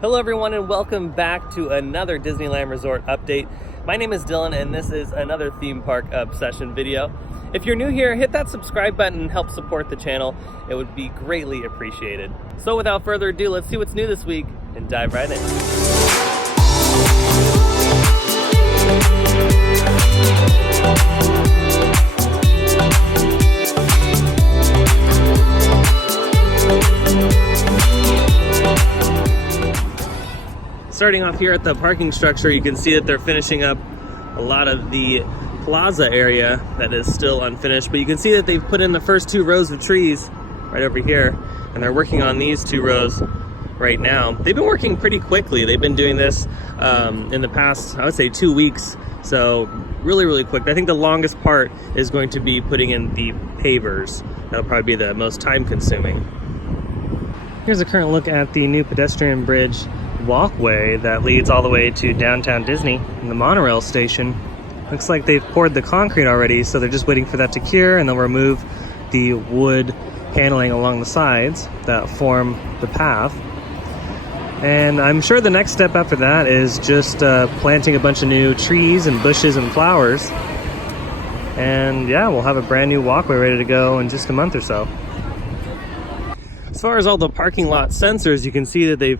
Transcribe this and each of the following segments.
Hello everyone and welcome back to another Disneyland Resort update. My name is Dylan and this is another theme park obsession video. If you're new here, hit that subscribe button and help support the channel. It would be greatly appreciated. So without further ado, let's see what's new this week and dive right in. Starting off here at the parking structure, you can see that they're finishing up a lot of the plaza area that is still unfinished, but you can see that they've put in the first 2 rows of trees right over here, and they're working on these 2 rows right now. They've been working pretty quickly. They've been doing this in the past, I would say 2 weeks, so really quick. I think the longest part is going to be putting in the pavers. That'll probably be the most time consuming. Here's a current look at the new pedestrian bridge walkway that leads all the way to downtown Disney and the monorail station. Looks like they've poured the concrete already, so they're just waiting for that to cure, and they'll remove the wood paneling along the sides that form the path. And I'm sure the next step after that is just planting a bunch of new trees and bushes and flowers. And yeah, we'll have a brand new walkway ready to go in just a month or so. As far as all the parking lot sensors, you can see that they've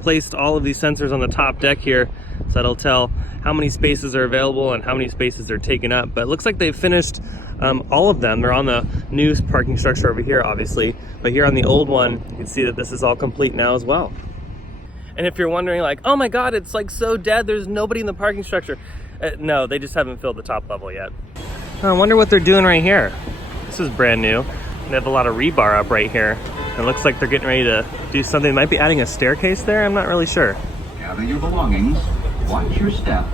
placed all of these sensors on the top deck here, so that'll tell how many spaces are available and how many spaces are taken up. But it looks like they've finished all of them. They're on the new parking structure over here, obviously, but here on the old one, you can see that this is all complete now as well. And if you're wondering, like, oh my god, it's like so dead, there's nobody in the parking structure. No, they just haven't filled the top level yet. I wonder what they're doing right here. This is brand new. They have a lot of rebar up right here. It looks like they're getting ready to do something. They might be adding a staircase there, I'm not really sure. Gather your belongings, watch your step,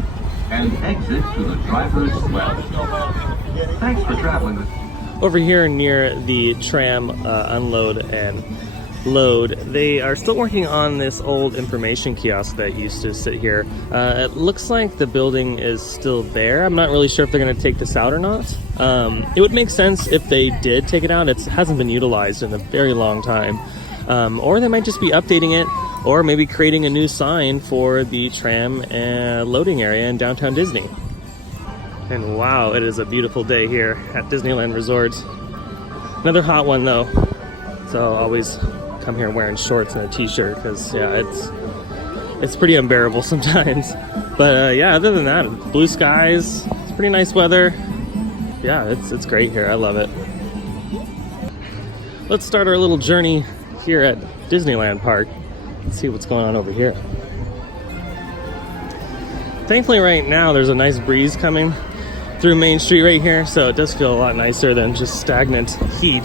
and exit to the driver's left. Thanks for traveling with me. Over here near the tram unload and load, they are still working on this old information kiosk that used to sit here. It looks like the building is still there. I'm not really sure if they're going to take this out or not. It would make sense if they did take it out. It hasn't been utilized in a very long time. Or they might just be updating it, or maybe creating a new sign for the tram loading area in downtown Disney. And wow, it is a beautiful day here at Disneyland Resort. Another hot one though, so I'll always come here wearing shorts and a t-shirt because yeah, it's pretty unbearable sometimes. But yeah, other than that, blue skies, it's pretty nice weather. Yeah, it's great here. I love it. Let's start our little journey here at Disneyland Park. Let's see what's going on over here. Thankfully right now there's a nice breeze coming through Main Street right here, so it does feel a lot nicer than just stagnant heat.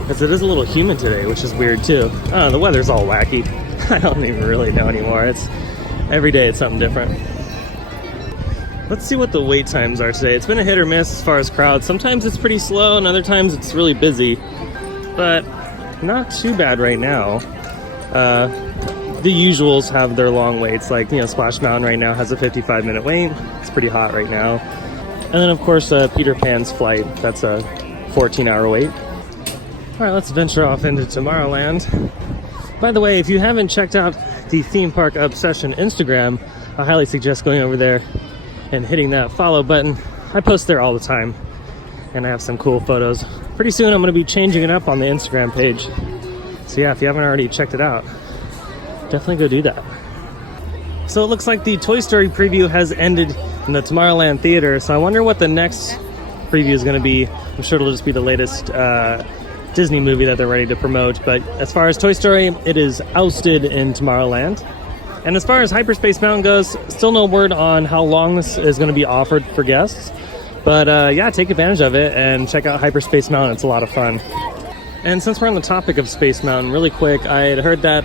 Because it is a little humid today, which is weird too. The weather's all wacky. I don't even really know anymore. Every day it's something different. Let's see what the wait times are today. It's been a hit or miss as far as crowds. Sometimes it's pretty slow and other times it's really busy, but not too bad right now. The usuals have their long waits, like, you know, Splash Mountain right now has a 55-minute wait. It's pretty hot right now. And then of course Peter Pan's flight, that's a 14-hour wait. All right, let's venture off into Tomorrowland. By the way, if you haven't checked out the Theme Park Obsession Instagram, I highly suggest going over there and hitting that follow button. I post there all the time, and I have some cool photos. Pretty soon I'm gonna be changing it up on the Instagram page. So yeah, if you haven't already checked it out, definitely go do that. So it looks like the Toy Story preview has ended in the Tomorrowland Theater, so I wonder what the next preview is gonna be. I'm sure it'll just be the latest Disney movie that they're ready to promote. But as far as Toy Story, it is ousted in Tomorrowland. And as far as Hyperspace Mountain goes, still no word on how long this is going to be offered for guests. But yeah, take advantage of it and check out Hyperspace Mountain. It's a lot of fun. And since we're on the topic of Space Mountain, really quick, I had heard that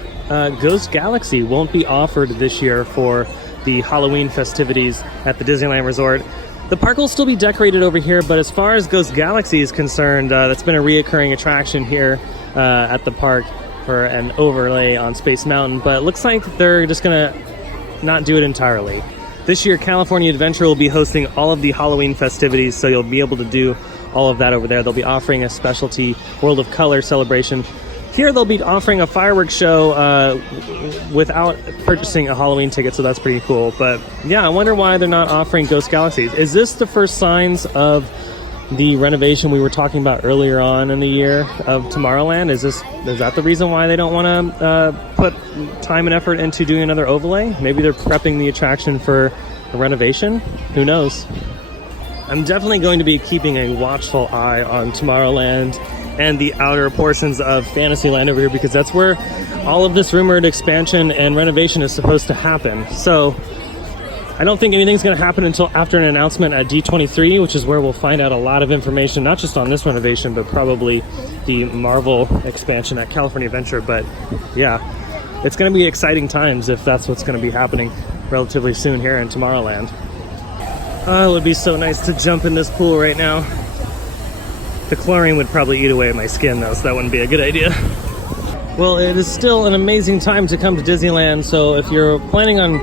Ghost Galaxy won't be offered this year for the Halloween festivities at the Disneyland Resort. The park will still be decorated over here, but as far as Ghost Galaxy is concerned, that's been a reoccurring attraction here at the park for an overlay on Space Mountain, but it looks like they're just gonna not do it entirely. This year, California Adventure will be hosting all of the Halloween festivities, so you'll be able to do all of that over there. They'll be offering a specialty World of Color celebration Here they'll be offering a fireworks show without purchasing a Halloween ticket, so that's pretty cool. But yeah, I wonder why they're not offering Ghost Galaxies. Is this the first signs of the renovation we were talking about earlier on in the year of Tomorrowland? Is that the reason why they don't want to put time and effort into doing another overlay? Maybe they're prepping the attraction for a renovation? Who knows? I'm definitely going to be keeping a watchful eye on Tomorrowland and the outer portions of Fantasyland over here, because that's where all of this rumored expansion and renovation is supposed to happen. So I don't think anything's going to happen until after an announcement at D23, which is where we'll find out a lot of information, not just on this renovation, but probably the Marvel expansion at California Adventure. But yeah, it's going to be exciting times if that's what's going to be happening relatively soon here in Tomorrowland. Oh, it would be so nice to jump in this pool right now. The chlorine would probably eat away at my skin though, so that wouldn't be a good idea. Well, it is still an amazing time to come to Disneyland, so if you're planning on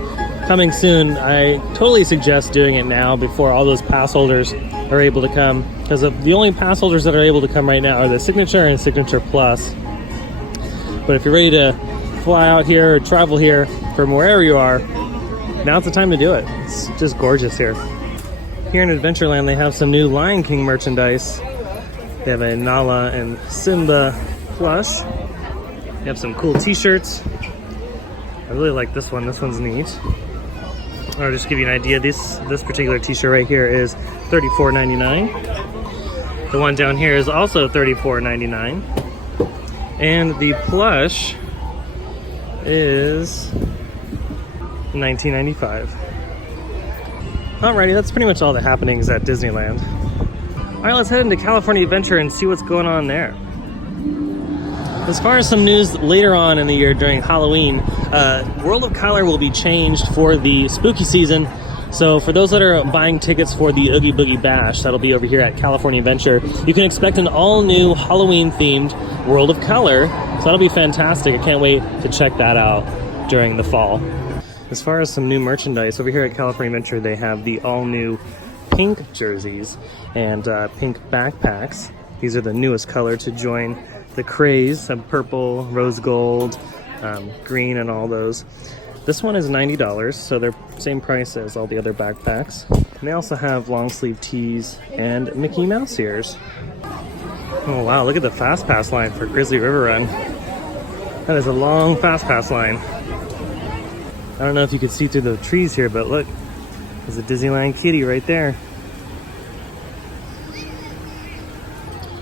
coming soon, I totally suggest doing it now before all those pass holders are able to come, because the only pass holders that are able to come right now are the Signature and Signature Plus. But if you're ready to fly out here or travel here from wherever you are, now's the time to do it. It's just gorgeous here. Here in Adventureland, they have some new Lion King merchandise. They have a Nala and Simba plush. They have some cool t-shirts. I really like this one. This one's neat. I'll just give you an idea. This particular t-shirt right here is $34.99. The one down here is also $34.99. And the plush is $19.95. Alrighty, that's pretty much all the happenings at Disneyland. Alright, let's head into California Adventure and see what's going on there. As far as some news later on in the year during Halloween, World of Color will be changed for the spooky season. So for those that are buying tickets for the Oogie Boogie Bash, that'll be over here at California Adventure, you can expect an all-new Halloween-themed World of Color. So that'll be fantastic. I can't wait to check that out during the fall. As far as some new merchandise, over here at California Adventure, they have the all-new pink jerseys and pink backpacks. These are the newest color to join the craze of purple, rose gold, green, and all those. This one is $90, so they're same price as all the other backpacks. And they also have long sleeve tees and Mickey Mouse ears. Oh wow, look at the Fast Pass line for Grizzly River Run. That is a long Fast Pass line. I don't know if you can see through the trees here, but look, there's a Disneyland kitty right there.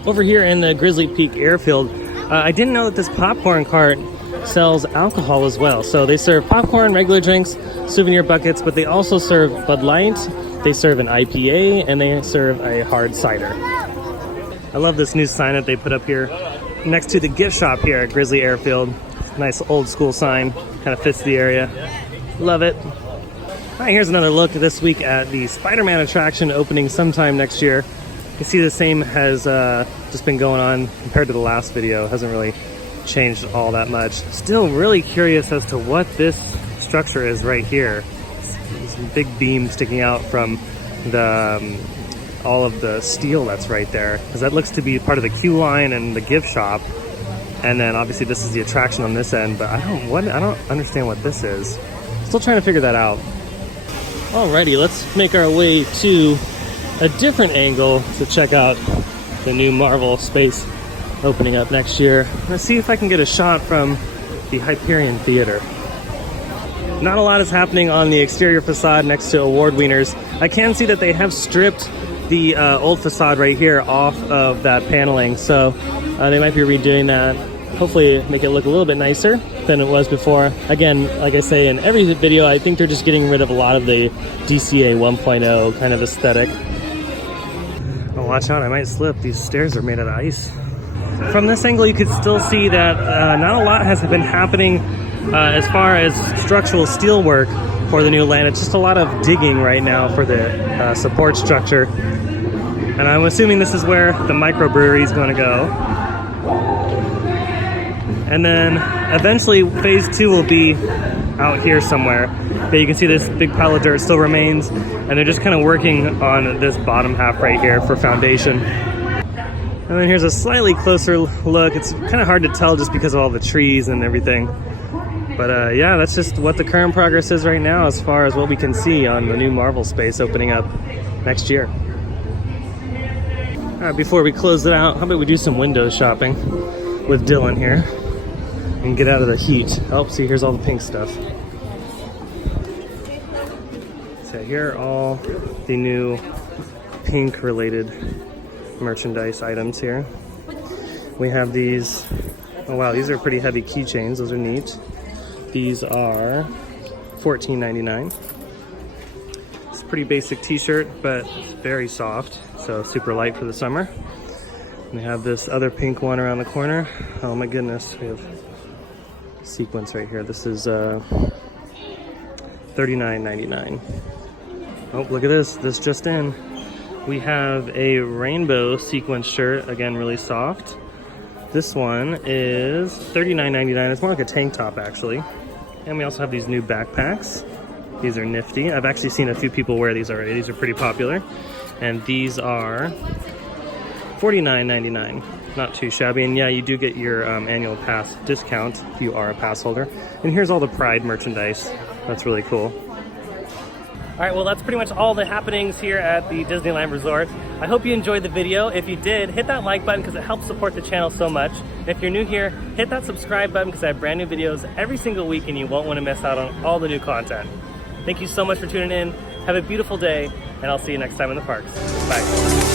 Over here in the Grizzly Peak Airfield, I didn't know that this popcorn cart sells alcohol as well. So they serve popcorn, regular drinks, souvenir buckets, but they also serve Bud Light, they serve an IPA, and they serve a hard cider. I love this new sign that they put up here next to the gift shop here at Grizzly Airfield. Nice old school sign, kind of fits the area. Love it. All right, here's another look this week at the SpiderMan attraction opening sometime next year. You can see the same has just been going on compared to the last video. It hasn't really changed all that much. Still really curious as to what this structure is right here. This big beam sticking out from the all of the steel that's right there, because that looks to be part of the queue line and the gift shop. And then obviously this is the attraction on this end, but I don't understand what this is. Still trying to figure that out. Alrighty, let's make our way to a different angle to check out the new Marvel space opening up next year. Let's see if I can get a shot from the Hyperion Theater. Not a lot is happening on the exterior facade next to Award Wieners. I can see that they have stripped the old facade right here off of that paneling, so they might be redoing that. Hopefully make it look a little bit nicer than it was before. Again, like I say in every video, I think they're just getting rid of a lot of the DCA 1.0 kind of aesthetic. Oh, watch out, I might slip. These stairs are made out of ice. From this angle, you could still see that not a lot has been happening as far as structural steel work for the new land. It's just a lot of digging right now for the support structure. And I'm assuming this is where the microbrewery is going to go. And then eventually phase 2 will be out here somewhere. But you can see this big pile of dirt still remains, and they're just kind of working on this bottom half right here for foundation. And then here's a slightly closer look. It's kind of hard to tell just because of all the trees and everything. But yeah, that's just what the current progress is right now as far as what we can see on the new Marvel space opening up next year. All right, before we close it out, how about we do some window shopping with Dylan here and get out of the heat. Oh, see, here's all the pink stuff. So here are all the new pink related merchandise items here. We have these, oh wow, these are pretty heavy keychains. Those are neat. These are $14.99. It's a pretty basic t-shirt, but very soft, so super light for the summer. We have this other pink one around the corner. Oh my goodness, we have sequins right here. This is $39.99. Oh, look at this. This just in. We have a rainbow sequin shirt, again, really soft. This one is $39.99. It's more like a tank top, actually. And we also have these new backpacks. These are nifty. I've actually seen a few people wear these already. These are pretty popular. And these are $49.99. Not too shabby. And yeah, you do get your annual pass discount if you are a pass holder. And here's all the Pride merchandise. That's really cool. All right, well, that's pretty much all the happenings here at the Disneyland Resort. I hope you enjoyed the video. If you did, hit that like button because it helps support the channel so much. And if you're new here, hit that subscribe button because I have brand new videos every single week and you won't want to miss out on all the new content. Thank you so much for tuning in. Have a beautiful day, and I'll see you next time in the parks. Bye.